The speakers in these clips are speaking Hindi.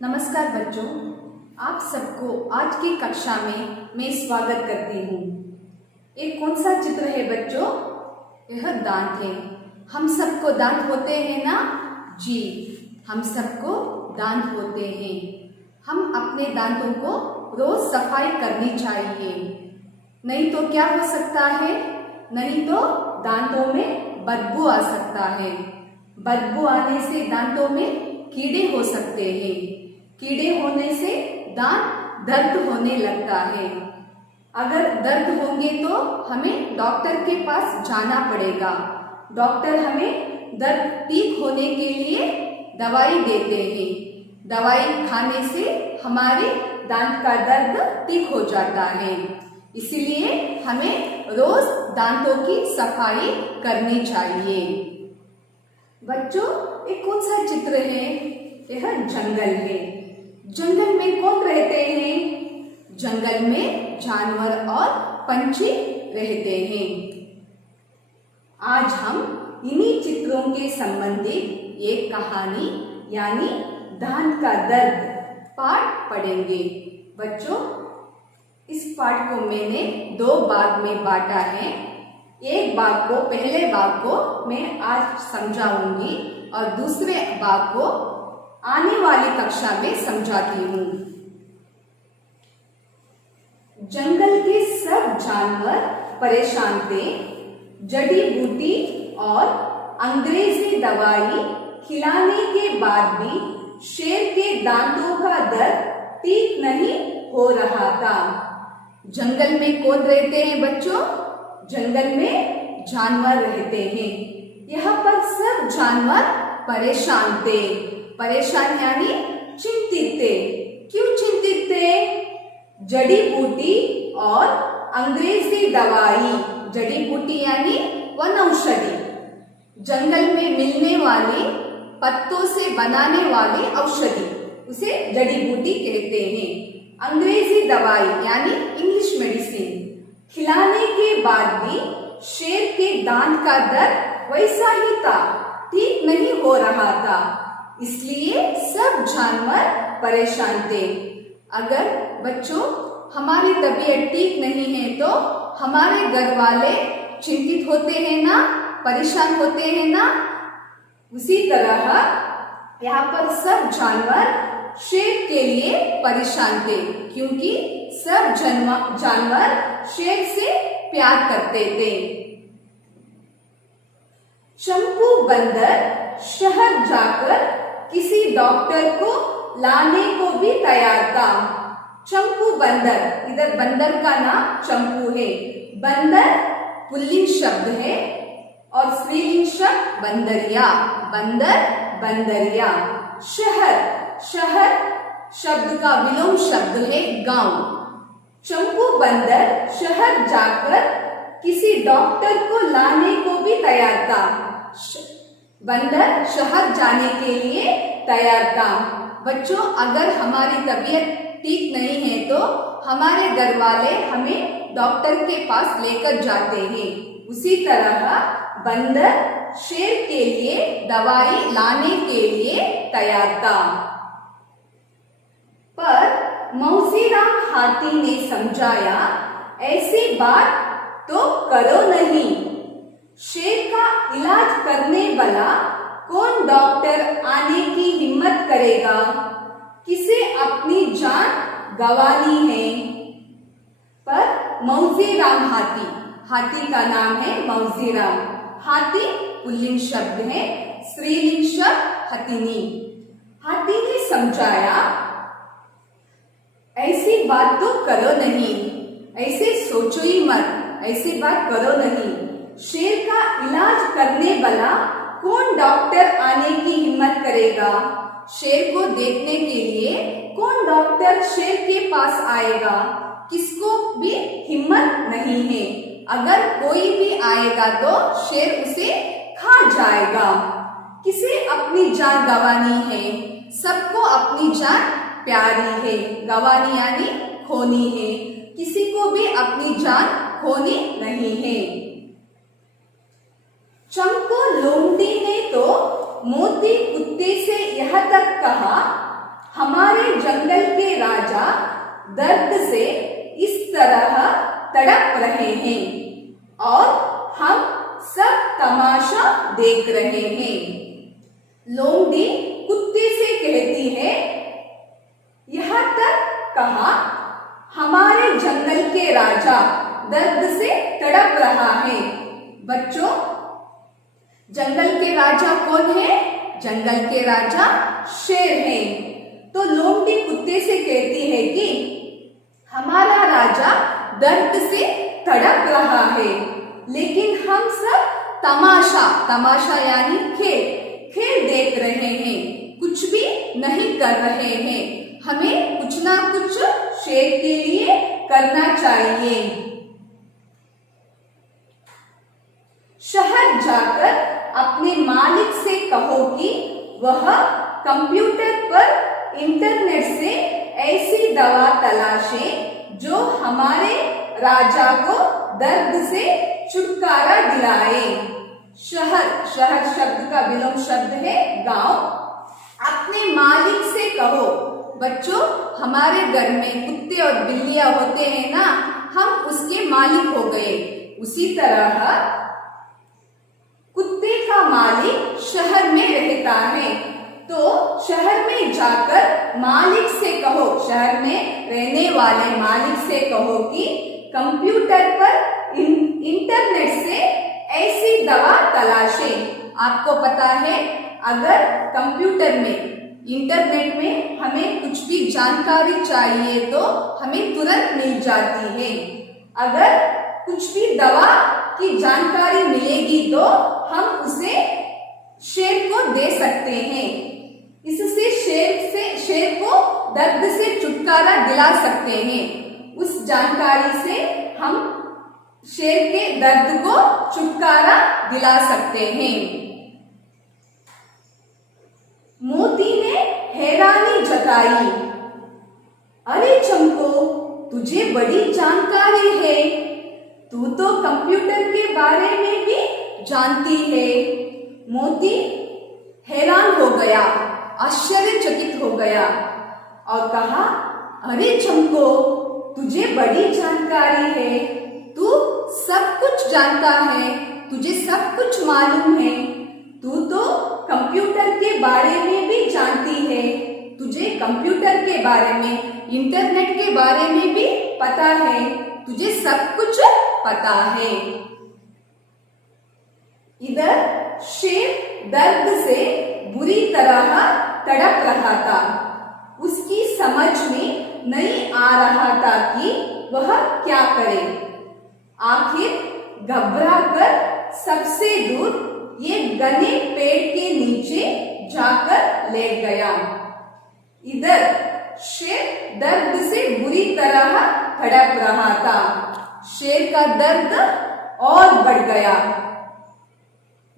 नमस्कार बच्चों, आप सबको आज की कक्षा में मैं स्वागत करती हूँ। एक कौन सा चित्र है बच्चों? यह दांत है। हम सबको दांत होते हैं ना? जी, हम सबको दांत होते हैं। हम अपने दांतों को रोज सफाई करनी चाहिए, नहीं तो क्या हो सकता है? नहीं तो दांतों में बदबू आ सकता है। बदबू आने से दांतों में कीड़े हो सकते हैं। कीड़े होने से दांत दर्द होने लगता है। अगर दर्द होंगे तो हमें डॉक्टर के पास जाना पड़ेगा। डॉक्टर हमें दर्द ठीक होने के लिए दवाई देते हैं। दवाई खाने से हमारे दांत का दर्द ठीक हो जाता है। इसलिए हमें रोज दांतों की सफाई करनी चाहिए। बच्चों, एक कौन सा चित्र है? यह जंगल है। जंगल में कौन रहते हैं? जंगल में जानवर और पंछी रहते हैं। आज हम इन्हीं चित्रों के संबंधित एक कहानी यानी दांत का दर्द पाठ पढ़ेंगे। बच्चों, इस पाठ को मैंने दो भाग में बांटा है। एक भाग को, पहले भाग को मैं आज समझाऊंगी और दूसरे भाग को आने वाली कक्षा में समझाती हूँ। जंगल के सब जानवर परेशान थे। जड़ी बूटी और अंग्रेजी दवाई खिलाने के बाद भी शेर के दांतों का दर्द ठीक नहीं हो रहा था। जंगल में कौन रहते हैं बच्चों? जंगल में जानवर रहते हैं। यहाँ पर सब जानवर परेशान थे। परेशान यानी चिंतित थे। क्यों चिंतित थे? जड़ी बूटी और अंग्रेजी दवाई। जड़ी बूटी यानी वनौषधि, जंगल में मिलने वाली पत्तों से बनाने वाली औषधि, उसे जड़ी बूटी कहते हैं। अंग्रेजी दवाई यानी इंग्लिश मेडिसिन खिलाने के बाद भी शेर के दांत का दर्द वैसा ही था, ठीक नहीं हो रहा था। इसलिए सब जानवर परेशान थे। अगर बच्चों हमारी तबीयत ठीक नहीं है तो हमारे घर वाले चिंतित होते हैं ना, परेशान होते हैं ना। उसी तरह यहाँ पर सब जानवर शेर के लिए परेशान थे, क्योंकि सब जानवर शेर से प्यार करते थे। चंपू बंदर शहर जाकर किसी डॉक्टर को लाने को भी तैयार था। चंपू बंदर, इधर बंदर का नाम चंपू है। बंदर पुल्लिंग शब्द है और स्त्रीलिंग शब्द बंदरिया। बंदर बंदरिया। शहर, शहर शब्द का विलोम शब्द है गांव। चंपू बंदर शहर जाकर किसी डॉक्टर को लाने को भी तैयार था। बंदर शहर जाने के लिए तैयार था। बच्चों, अगर हमारी तबीयत ठीक नहीं है तो हमारे घर वाले हमें डॉक्टर के पास लेकर जाते हैं। उसी तरह बंदर शेर के लिए दवाई लाने के लिए तैयार था। पर मौसीराम हाथी ने समझाया, ऐसी बात तो करो नहीं। शेर का इलाज करने वाला कौन डॉक्टर आने की हिम्मत करेगा? किसे अपनी जान गंवानी है? पर मौसीराम हाथी, हाथी का नाम है मौसीराम। हाथी पुल्लिंग शब्द है, स्त्रीलिंग शब्द हथिनी। हाथी ने समझाया, ऐसी बात तो करो नहीं, ऐसे सोचो ही मत, ऐसी बात करो नहीं। शेर का इलाज करने वाला कौन डॉक्टर आने की हिम्मत करेगा? शेर को देखने के लिए कौन डॉक्टर शेर के पास आएगा? किसको भी हिम्मत नहीं है। अगर कोई भी आएगा तो शेर उसे खा जाएगा। किसे अपनी जान गंवानी है? सबको अपनी जान प्यारी है। गंवानी यानी खोनी है। किसी को भी अपनी जान खोनी नहीं है। चंपू लोमड़ी ने तो मोती कुत्ते से यह तक कहा, हमारे जंगल के राजा दर्द से इस तरह तड़प रहे हैं और हम सब तमाशा देख रहे हैं। लोमड़ी कुत्ते से कहती है, यहाँ तक कहा हमारे जंगल के राजा दर्द से तड़प रहा है। बच्चों, जंगल के राजा कौन है? जंगल के राजा शेर है। तो लोमड़ी कुत्ते से कहती है कि हमारा राजा दर्द से तड़प रहा है, लेकिन हम सब तमाशा यानी खेल देख रहे हैं, कुछ भी नहीं कर रहे हैं। हमें कुछ ना कुछ शेर के लिए करना चाहिए। शहर जाकर अपने मालिक से कहो कि वह कंप्यूटर पर इंटरनेट से ऐसी दवा तलाशे जो हमारे राजा को दर्द से छुटकारा दिलाए। शहर शब्द का विलोम शब्द है गांव। अपने मालिक से कहो। बच्चों, हमारे घर में कुत्ते और बिल्लियां होते हैं ना, हम उसके मालिक हो गए। उसी तरह कुत्ते का मालिक शहर में रहता है, तो शहर में जाकर मालिक से कहो, शहर में रहने वाले मालिक से कहो कि कंप्यूटर पर इंटरनेट से ऐसी दवा तलाशे। आपको पता है, अगर कंप्यूटर में इंटरनेट में हमें कुछ भी जानकारी चाहिए तो हमें तुरंत मिल जाती है। अगर कुछ भी दवा की जानकारी मिलेगी तो हम उसे शेर को दे सकते हैं। इससे शेर को दर्द से छुटकारा दिला सकते हैं। उस जानकारी से हम शेर के दर्द को छुटकारा दिला सकते हैं। मोती ने हैरानी जताई, अरे चंपो, तुझे बड़ी जानकारी है, तू तो कंप्यूटर के बारे में भी जानती है। मोती हैरान हो गया, आश्चर्यचकित हो गया और कहा, अरे चंपो, तुझे बड़ी जानकारी है, तू सब कुछ जानता है, तुझे सब कुछ मालूम है, तू तो कंप्यूटर के बारे में भी जानती है, तुझे कंप्यूटर के बारे में, इंटरनेट के बारे में भी पता है, तुझे सब कुछ पता है। इधर शेर दर्द से बुरी तरह तड़प रहा था। उसकी समझ में नहीं आ रहा था कि वह क्या करे। आखिर घबराकर सबसे दूर ये घने पेड़ के नीचे जाकर लेट गया। इधर शेर दर्द से बुरी तरह तड़प रहा था। शेर का दर्द और बढ़ गया।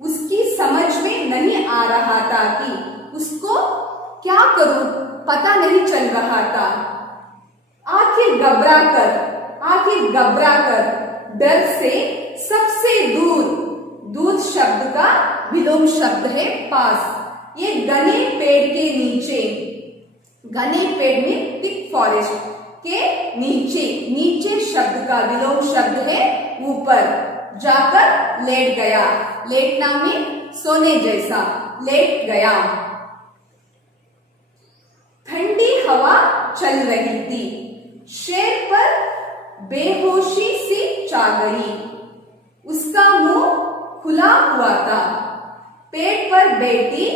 उसकी समझ में नहीं आ रहा था कि उसको क्या करूं, पता नहीं चल रहा था। आखिर घबराकर डर से सबसे दूर शब्द का विलोम शब्द है पास। ये घने पेड़ के नीचे, घने पेड़ में थिक फॉरेस्ट के नीचे शब्द का विलोम शब्द है ऊपर, जाकर लेट गया। लेटना में सोने जैसा, लेट गया। ठंडी हवा चल रही थी। शेर पर बेहोशी सी छा गई। उसका मुंह खुला हुआ था। पेड़ पर बैठी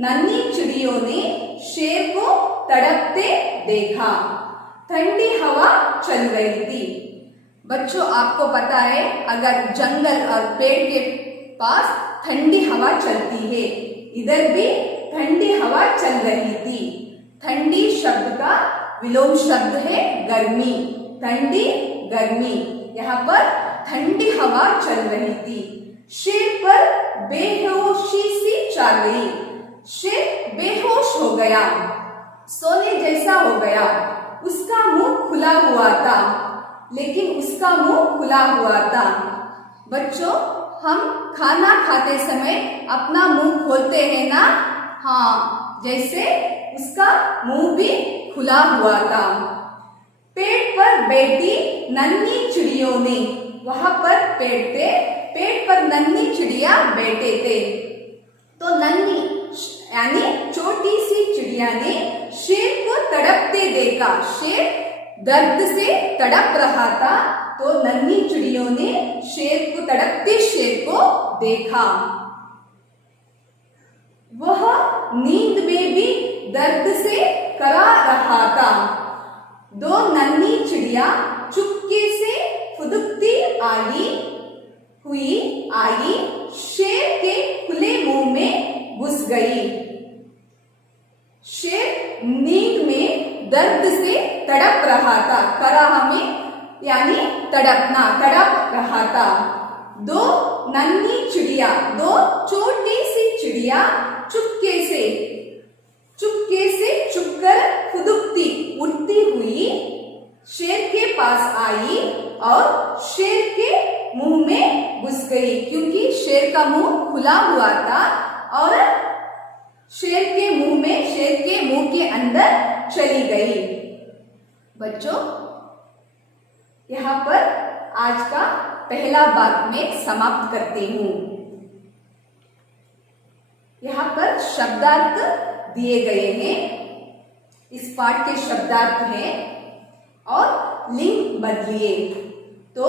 नन्ही चिड़ियों ने शेर को तड़पते देखा। ठंडी हवा चल रही थी। बच्चों, आपको पता है, अगर जंगल और पेड़ के पास ठंडी हवा चलती है, इधर भी ठंडी हवा चल रही थी। ठंडी शब्द का विलोम शब्द है गर्मी। ठंडी, गर्मी। यहाँ पर ठंडी हवा चल रही थी। शेर पर बेहोशी सी छा गई। शेर बेहोश हो गया, सोने जैसा हो गया। उसका मुंह खुला हुआ था, लेकिन उसका मुंह खुला हुआ था। बच्चों, हम खाना खाते समय अपना मुंह खोलते हैं ना? हाँ, जैसे उसका मुंह भी खुला हुआ था। पेड़ पर बैठी नन्ही चिड़ियों ने, वहां पर पेड़ पर नन्ही चिड़िया बैठे थे। तो नन्ही यानी छोटी सी चिड़िया ने शेर को तड़पते देखा। शेर दर्द से तड़प रहा था, तो नन्ही चिड़ियों ने तड़पते शेर को देखा। वह नींद में भी दर्द से करा रहा था। दो नन्ही चिड़िया चुपके से फुदकती आई शेर के खुले मुंह में घुस गई। शेर नींद में दर्द से तड़प रहा था। कराह में यानी तड़पना, तड़प रहा था। दो नन्ही चिड़िया, दो छोटी सी चिड़िया चुपके से छुपकर फुदकती उड़ती हुई शेर के पास आई और शेर के मुंह में घुस गई, क्योंकि शेर का मुंह खुला हुआ था और शेर के मुंह के अंदर चली गई। बच्चों, यहाँ पर आज का पहला भाग में समाप्त करती हूँ। यहाँ पर शब्दार्थ दिए गए हैं। इस पाठ के शब्दार्थ हैं और लिंग बदलिए, तो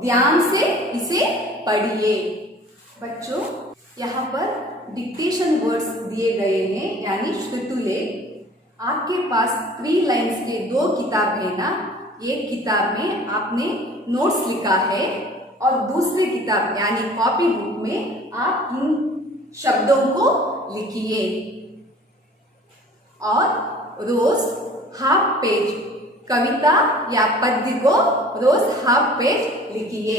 ध्यान से इसे पढ़िए। बच्चों, यहाँ पर डिक्टेशन वर्ड्स दिए गए हैं, यानी श्रुतुलेख। आपके पास 3 लाइन्स के 2 किताब है ना। एक किताब में आपने नोट्स लिखा है और दूसरी किताब यानी कॉपी बुक में आप इन शब्दों को लिखिए और रोज हाफ पेज कविता या पद्य को रोज हाफ पेज लिखिए।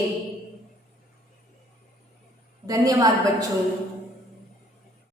धन्यवाद बच्चों।